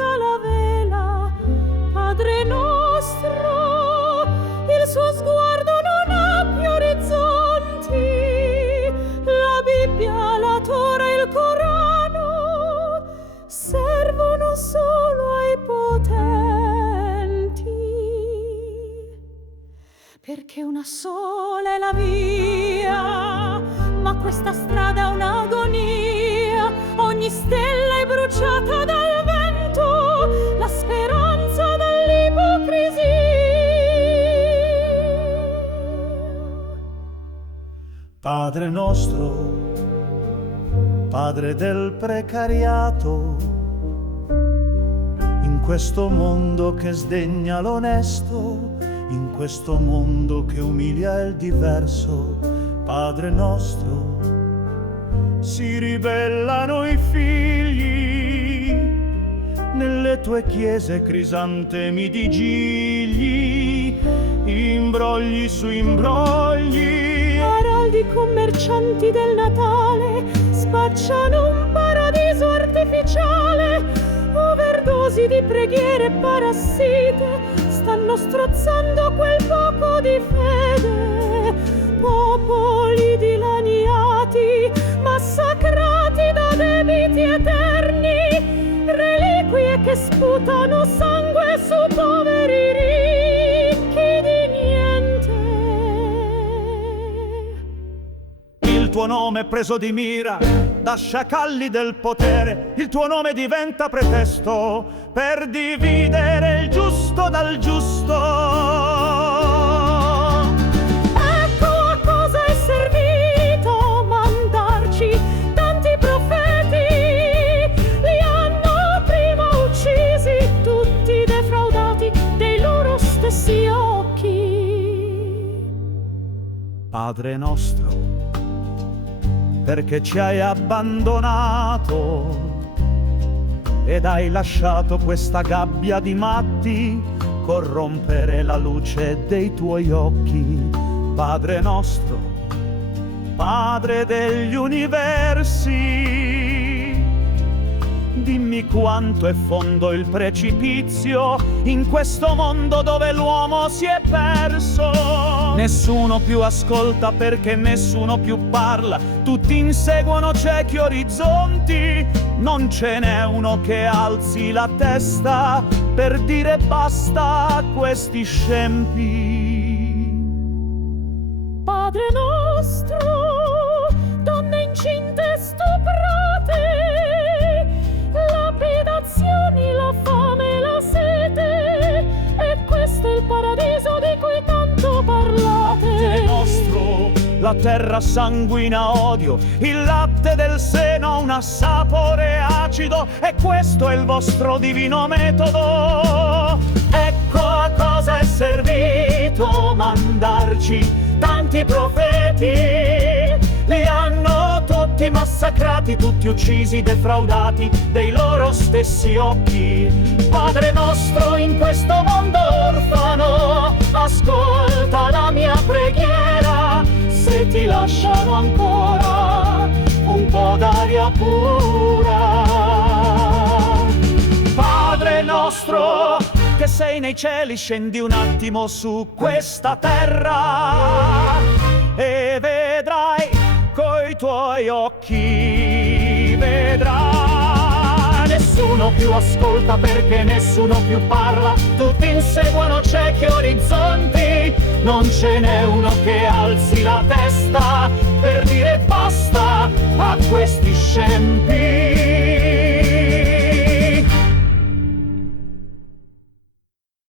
piega la vela. Padre nostro, il suo sguardo non ha più orizzonti. La Bibbia, la Tora e il Corano servono solo ai potenti, perché una sola è la via, ma questa strada è un'agonia. Ogni stella è bruciata dal vento, la speranza dall'ipocrisia. Padre nostro, Padre del precariato, in questo mondo che sdegna l'onesto, in questo mondo che umilia il diverso, Padre nostro, si ribellano i figli nelle tue chiese, crisantemi di gigli, imbrogli su imbrogli. Araldi commercianti del Natale spacciano un paradiso artificiale, overdosi di preghiere parassite stanno strozzando quel poco di fede. Popoli dilaniati, massacrati da debiti eterni, reliquie che sputano sangue su poveri ricchi di niente. Il tuo nome è preso di mira da sciacalli del potere, il tuo nome diventa pretesto per dividere il giusto dal giusto. Ecco a cosa è servito mandarci tanti profeti, li hanno prima uccisi, tutti defraudati dei loro stessi occhi. Padre nostro, perché ci hai abbandonato ed hai lasciato questa gabbia di matti corrompere la luce dei tuoi occhi. Padre nostro, Padre degli universi, dimmi quanto è fondo il precipizio in questo mondo dove l'uomo si è perso. Nessuno più ascolta perché nessuno più parla, tutti inseguono ciechi orizzonti, non ce n'è uno che alzi la testa per dire basta a questi scempi. Padre nostro, donne incinte stuprate, lapidazioni, la fame e la sete, e questo è il paradiso di cui tanto parlate. Padre nostro, la terra sanguina odio, il latte del seno ha un sapore acido, e questo è il vostro divino metodo. Ecco a cosa è servito mandarci tanti profeti, li hanno tutti massacrati, tutti uccisi, defraudati dei loro stessi occhi. Padre nostro, in questo mondo orfano, ascolta la mia preghiera, se ti lasciano ancora un po' d'aria pura. Padre nostro, che sei nei cieli, scendi un attimo su questa terra e vedrai coi tuoi occhi, vedrai. Nessuno più ascolta perché nessuno più parla, tutti inseguono ciechi orizzonti, non ce n'è uno che alzi la testa per dire basta a questi scempi.